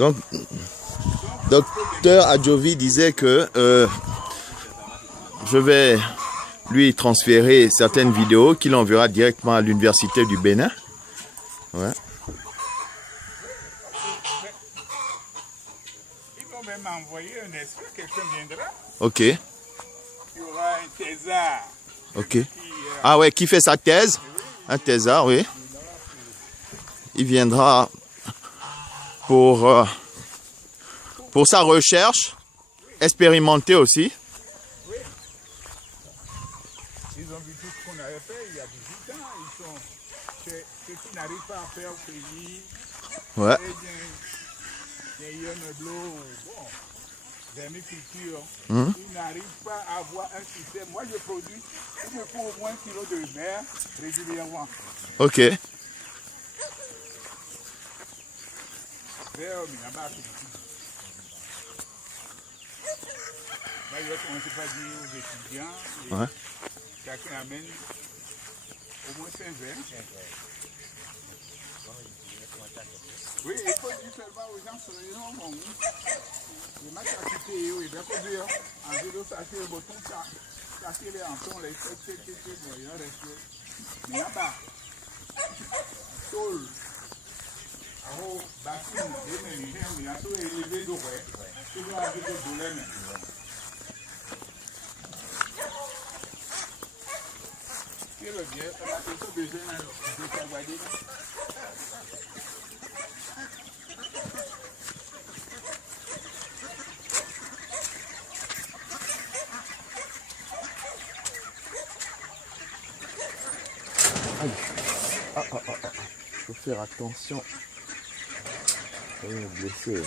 Donc, docteur Adjovi disait que je vais lui transférer certaines vidéos qu'il enverra directement à l'université du Bénin. Ouais. Ils vont même envoyer un esprit, quelqu'un viendra. Ok. Il y aura un thésard. Ok. Ah ouais, qui fait sa thèse? Un thésard, oui. Il viendra pour sa recherche, expérimenter aussi. Oui. Ils ont vu tout ce qu'on avait fait il y a 18 ans. Ils sont ceux qui n'arrivent pas à faire crédit. Ouais. Des bleu, bon, vermiculture. Ils n'arrivent pas à avoir un système. Moi, je produis, il me faut au moins 1 kilo de mer régulièrement. Ok. Moi, je vais commencer par dire aux étudiants, Ouais. chacun amène au moins 5 verres. Oui, il faut dire seulement aux gens sur les gens. Les matchs à quitter, oui, bien conduire. En vélo, sachez le bouton, sachez les hampons, les têtes, il reste. Mais là-bas, tôle, bassine, il y a tout élevé d'eau, toujours avec des douleurs. Quel est le bien, on a tout besoin de savoir. Il faut faire attention. Blessé.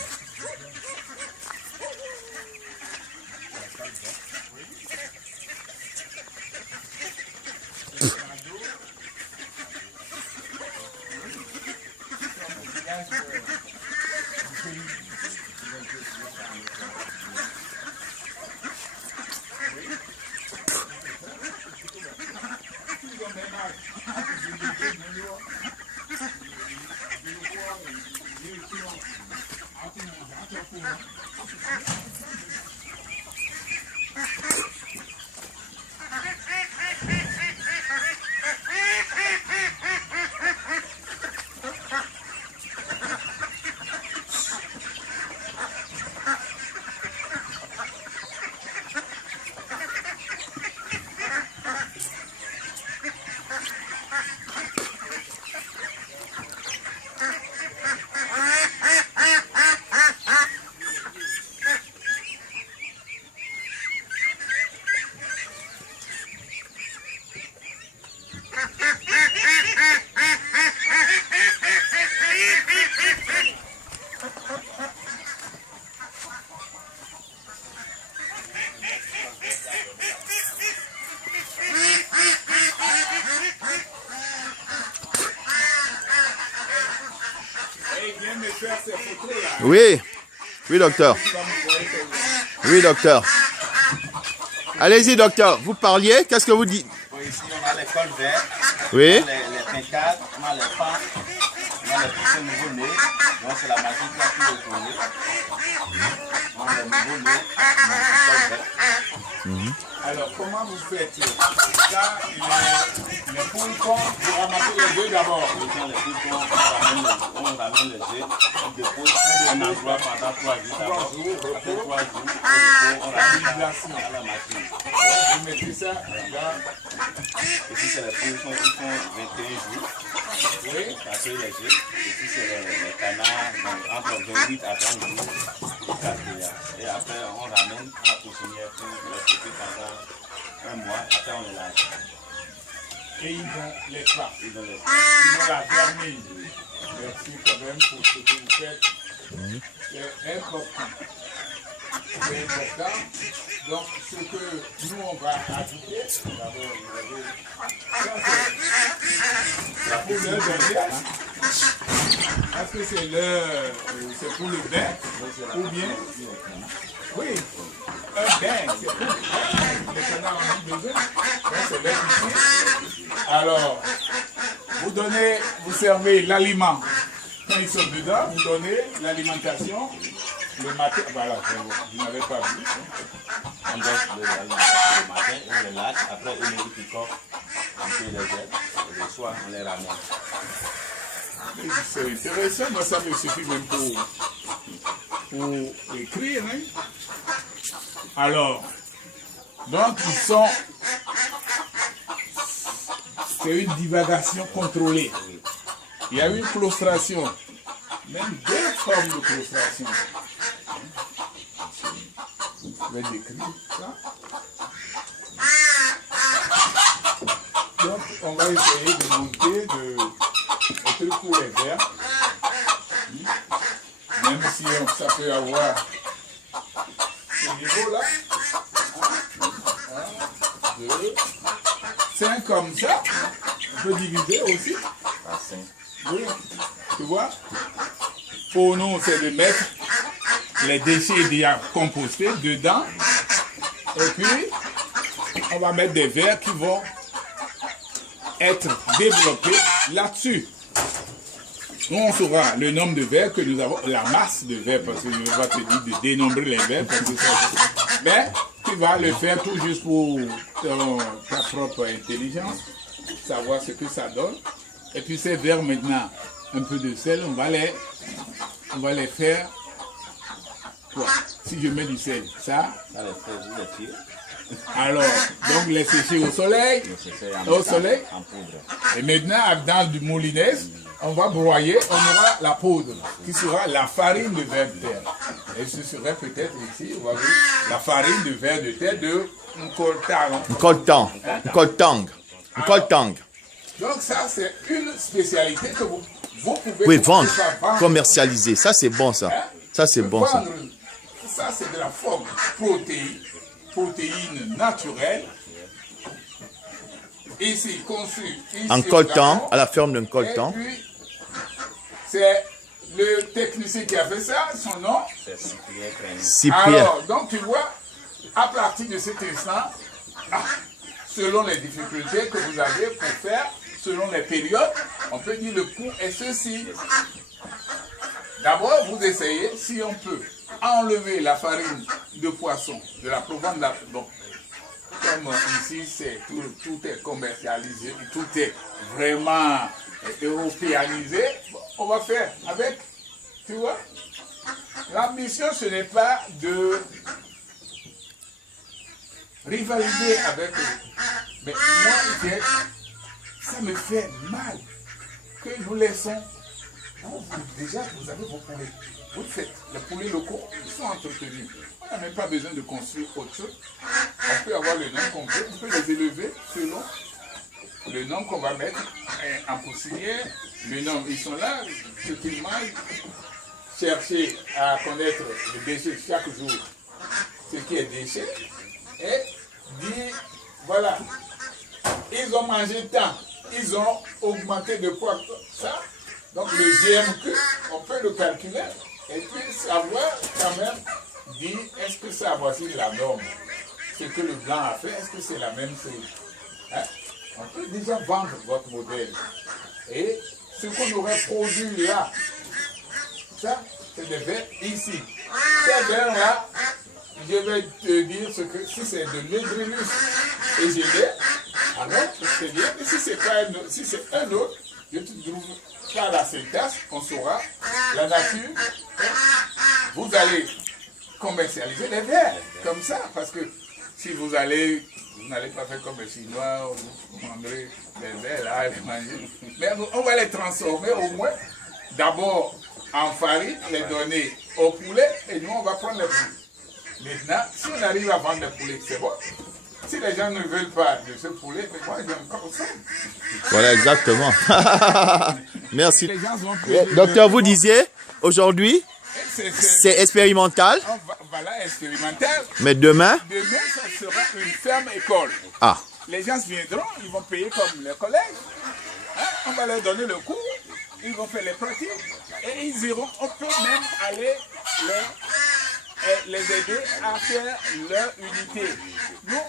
Oui, oui docteur. Oui docteur. Allez-y docteur, vous parliez, qu'est-ce que vous dites? Ici on a les cols verts, oui. On a les pincades, on a les pans, on a les petits nouveaux-nés, donc c'est la machine qui a tout retourné. On a les nouveaux-nés, on a les cols verts. Alors comment vous faites? Là, les poules-cons, vous ramassez les œufs d'abord. Les poules-cons, on ramène les œufs, on dépose un endroit pendant 3 jours. Après 3 jours, on ramène à la machine. Vous mettez ça là. Ici c'est les poules, ils font 21 jours. Oui. Passer les œufs. Ici c'est les canards, donc entre 28 à 30 jours. Et après on ramène à la poussinière pour les stocker pendant 1 mois. Après on les lâche. Et ils ont les plats. Ils ont les Ils ont la vermine. Merci quand même pour ce que vous faites. C'est important. C'est important. Donc, ce que nous, on va ajouter, d'abord, vous avez la couleur de l'air. Est-ce que c'est pour le bain ou bien? Oui, un bain, c'est pour le bain. Les canards en ont besoin. C'est l'air ici. Alors, vous servez l'aliment. Quand ils sont dedans, vous donnez l'alimentation le matin. Voilà, vous n'avez pas vu. On donne l'alimentation le matin, on les lâche. Après, une minute qui coffre, on fait les ailes. Et le soir, on les ramène. C'est intéressant, moi ça me suffit même pour écrire. Hein? Alors, donc ils sont... C'est une divagation contrôlée. Il y a une claustration, même deux formes de claustration. Je vais décrire ça. Donc, on va essayer de monter un truc pour les vers. Même si ça peut avoir ce niveau-là. 1, 2, 5 comme ça. On peut diviser aussi. À 5. Oui, tu vois. Pour nous, c'est de mettre les déchets déjà compostés dedans. Et puis, on va mettre des vers qui vont être développés là-dessus. Nous, on saura le nombre de vers que nous avons, la masse de vers, parce que je vais te dire de dénombrer les vers. Parce que mais tu vas le faire tout juste pour ta propre intelligence, savoir ce que ça donne. Et puis ces vers maintenant, un peu de sel, on va les faire. Quoi? Si je mets du sel, ça. Ça les fait, vous les tirez. Alors, donc les sécher au soleil. Au soleil. En poudre. Et maintenant, dans du moulinès, on va broyer, on aura la poudre, qui sera la farine de verre de terre. Et ce serait peut-être ici, on va voir, la farine de verre de terre de Nkoltang. Donc ça, c'est une spécialité que vous pouvez Oui, vendre, commercialiser. Ça, c'est bon, ça. Ça, c'est bon, ça. Ça, c'est de la forme protéine naturelle. Ici, conçue. En coltan, à la ferme d'un coltan. Et puis, c'est le technicien qui a fait ça, son nom. C'est Cyprien Crémier. Cyprien. Alors, donc tu vois, à partir de cet instant, selon les difficultés que vous avez pour faire, selon les périodes, on peut dire le coût est ceci. D'abord, vous essayez si on peut enlever la farine de poisson, de la Provence. Bon, comme ici, tout est commercialisé, tout est vraiment européanisé, on va faire avec, tu vois. L'ambition, ce n'est pas de rivaliser avec eux. Mais moi, ça me fait mal que nous laissons. Déjà, vous avez vos poulets. Vous faites les poulets locaux, ils sont entretenus. On n'a même pas besoin de construire autre chose. On peut avoir le nom qu'on veut, on peut les élever selon le nom qu'on va mettre en poussinière. Le nom, ils sont là, ce qu'ils mangent. Chercher à connaître les déchets chaque jour, ce qui est déchet, et dire, voilà, ils ont mangé tant, ils ont augmenté de poids, ça, donc le GMQ, on peut le calculer, et puis savoir quand même, dire, est-ce que ça, voici la norme, ce que le blanc a fait, est-ce que c'est la même chose, hein? On peut déjà vendre votre modèle, et ce qu'on aurait produit là, ça, c'est des verres ici. Ces verres-là, je vais te dire ce que si c'est de l'hydrolus et gelé, alors c'est bien. Et si c'est un autre, je te trouve par la syntaxe, on saura la nature. Vous allez commercialiser les verres comme ça, parce que si vous n'allez pas faire comme les Chinois, vous prendrez les verres là, les manger. Mais on va les transformer au moins. D'abord en farine, les donner au poulet, et nous on va prendre les poulets. Maintenant, si on arrive à vendre les poulets, c'est bon. Si les gens ne veulent pas de ce poulet, mais moi j'aime comme ça. Voilà, exactement. Merci. Les gens vont payer Docteur, vous disiez, aujourd'hui, c'est expérimental. Voilà, expérimental. Mais demain? Demain, ça sera une ferme-école. Ah. Les gens viendront, ils vont payer comme les collègues. Hein? On va leur donner le cours, ils vont faire les pratiques. Et ils iront, on peut même aller les aider à faire leur unité. Nous,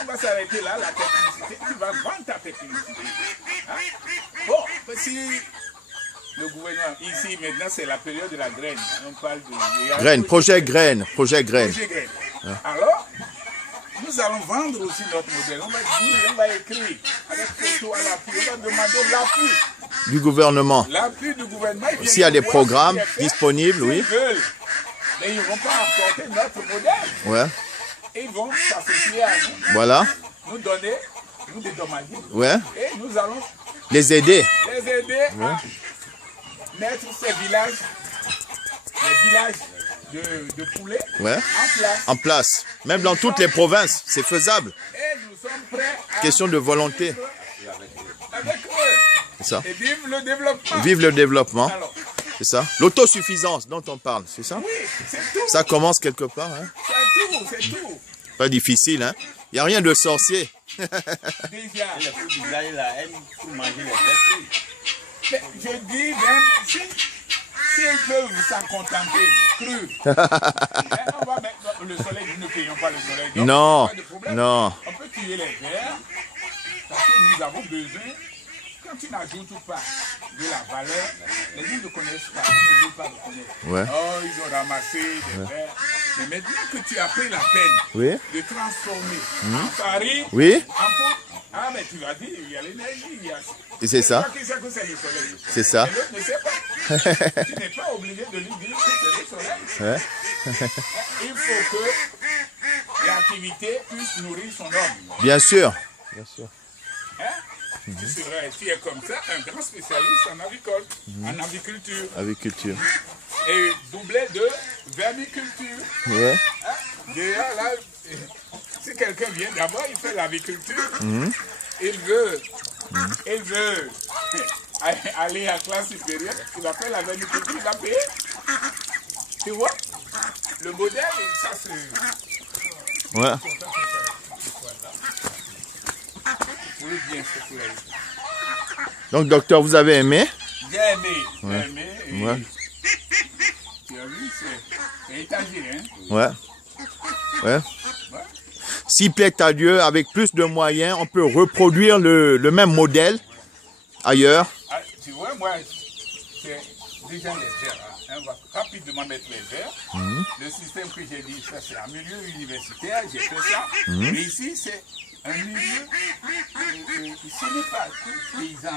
on va s'arrêter là, la technicité. Tu vas vendre ta technicité. Hein? Bon, si le gouvernement, ici maintenant c'est la période de la graine. On parle de Graines, projet graines, projet graines. projet graine. Alors, nous allons vendre aussi notre modèle. On va dire, on va écrire avec photo à l'appui. On va demander l'appui. Du gouvernement. L'appui du gouvernement. S'il y a des programmes disponibles, oui. Mais ils ne vont pas apporter notre modèle. Ouais. Ils vont s'associer à nous. Voilà. Nous donner, nous dédommager. Ouais. Et nous allons Les aider. les aider à mettre ces villages, les villages de poulets Ouais. en place. En place. Même dans toutes les provinces, c'est faisable. Et nous sommes prêts à Question de volonté. avec eux. C'est ça. Et vive le développement. Vive le développement. Alors, C'est ça. L'autosuffisance dont on parle, c'est ça? oui, c'est tout. Ça commence quelque part. Hein? C'est tout. Pas difficile. Hein? Il n'y a rien de sorcier. Déjà. Les fruits du village là, elles pour manger les fruits. Mais je dis même, s'ils peuvent s'en contenter, cru. On va mettre le soleil, nous ne payons pas le soleil. Donc, Non, pas de problème. non. On peut tuer les vers parce que nous avons besoin. Quand tu n'ajoutes pas de la valeur, les gens ne connaissent pas, ils ne veulent pas le connaître. Ouais. Oh, ils ont ramassé des vers. Mais maintenant que tu as pris la peine Oui. de transformer en farine, Oui. en poudre, ah mais tu vas dire, il y a l'énergie, il y a... Et c'est ça. Toi qui sais que c'est le soleil. C'est ça. Mais l'autre ne sait pas. Tu n'es pas obligé de lui dire que c'est le soleil. Ouais. Il faut que l'activité puisse nourrir son homme. Bien sûr. Bien sûr. Hein? Tu es comme ça, un grand spécialiste en avicole, en aviculture, Aviculture. et doublé de vermiculture. Ouais. Hein? Déjà là, si quelqu'un vient d'abord, il fait l'aviculture, il veut aller à classe supérieure, il va faire la vermiculture, il va payer. Tu vois? Le modèle, ça c'est... Ouais. Oui, bien sûr. Donc, docteur, vous avez aimé? J'ai aimé. J'ai aimé. Et Ouais. tu as vu, c'est étagé, hein? Ouais. Ouais. Si plaît à Dieu, avec plus de moyens, on peut reproduire le même modèle ailleurs. Ah, tu vois, moi, c'est déjà les verres. Hein. On va rapidement mettre les verres. Le système que j'ai dit, ça c'est un milieu universitaire, j'ai fait ça. Mais ici, c'est un milieu, ce n'est pas tout paysan,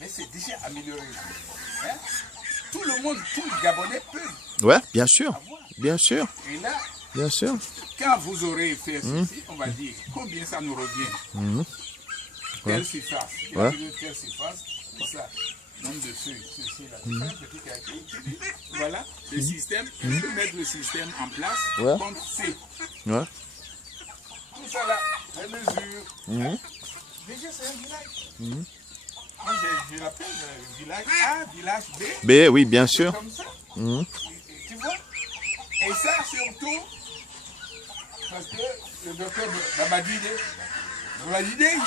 mais c'est déjà amélioré. Hein? Tout le monde, tous les Gabonais peuvent Ouais, bien sûr. avoir. Bien sûr. Et là, Bien sûr. quand vous aurez fait ceci, on va dire combien ça nous revient. Telle surface. Ouais. Telle surface, c'est ça. Nombre de feuilles, ceci là. Un petit calcul, tu dis, voilà, le système, il faut mettre le système en place Ouais. comme C. Ouais. Tout ça là, les mesures. Déjà, c'est un village. Moi, je l'appelle village A, village B. B, oui, bien sûr. Comme ça. Tu vois? Et ça, surtout, parce que le docteur Babadide,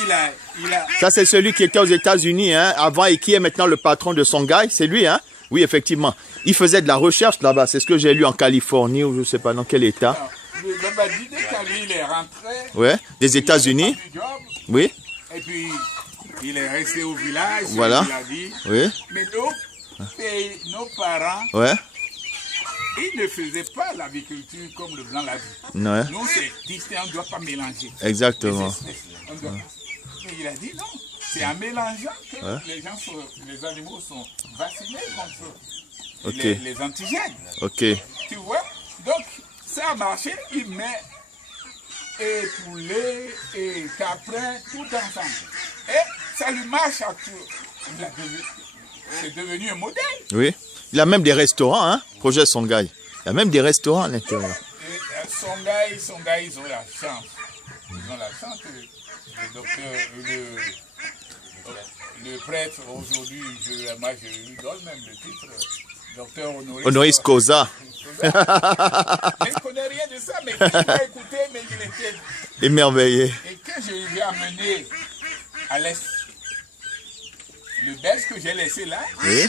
il a... Ça, c'est celui qui était aux États-Unis hein, avant et qui est maintenant le patron de Songhai. C'est lui, hein? Oui, effectivement. Il faisait de la recherche là-bas. C'est ce que j'ai lu en Californie ou je ne sais pas dans quel État. Le Babadide, quand lui, il est rentré... Ouais, des États-Unis. il a fait du job, Oui, et puis, il est resté au village. Voilà. Il a dit... oui, Mais nos parents, ouais. ils ne faisaient pas l'aviculture comme le blanc l'a dit. Ouais, Nous, c'est distinct, on ne doit pas mélanger. exactement. Les espèces. Mais il a dit non, c'est en mélangeant que les animaux sont vaccinés contre les antigènes. Ok. Tu vois? Donc, ça a marché, il met et poulet et caprin tout ensemble. Et ça lui marche à tout. C'est devenu un modèle. Oui. Il a même des restaurants, hein? Projet Songhai. Il y a même des restaurants à l'intérieur. Songhai, ils ont la chance. Ils ont la chance que le docteur, le prêtre aujourd'hui, moi je lui donne même le titre, docteur Honoris Causa. Il ne connaît rien de ça, mais il m'a écouté, mais il était Émerveillé. Et quand je lui ai amené à l'est, le belge que j'ai laissé là, Oui.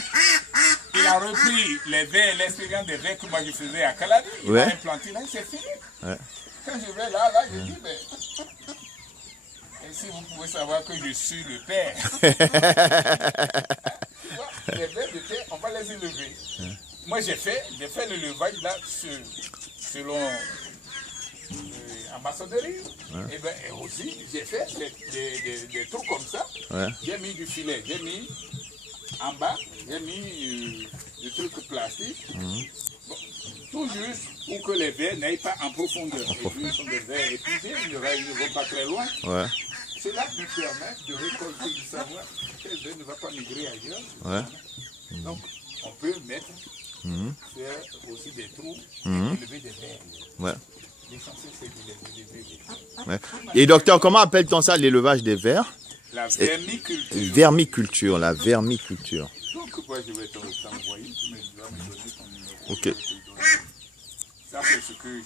il a repris les verres, l'expérience des verres que moi je faisais à Caladi. Il Ouais. a implanté là, c'est fini. Ouais. Quand je vais là, je dis, mais... Et si vous pouvez savoir que je suis le père. tu vois, les vers de terre, on va les élever. Moi, j'ai fait l'élevage là selon ambassadeurie. Et ben et aussi, j'ai fait des trucs comme ça. Ouais. J'ai mis du filet, j'ai mis en bas, j'ai mis des trucs plastiques. Bon, tout juste pour que les vers n'aillent pas en profondeur. Et puis, ils sont des vers épuisés, ils ne vont pas très loin. Ouais. Cela nous permet de récolter du savoir. Quel ver ne va pas migrer ailleurs. Ouais. Donc, on peut mettre, faire aussi des trous, et élever des vers. Ouais. L'essentiel, c'est de les élever. Ouais. Et docteur, comment appelle-t-on ça l'élevage des vers? La vermiculture. Vermiculture, la vermiculture. Donc, moi, je vais t'envoyer, tu vas me donner ton numéro. Ok. Ça, c'est ce que je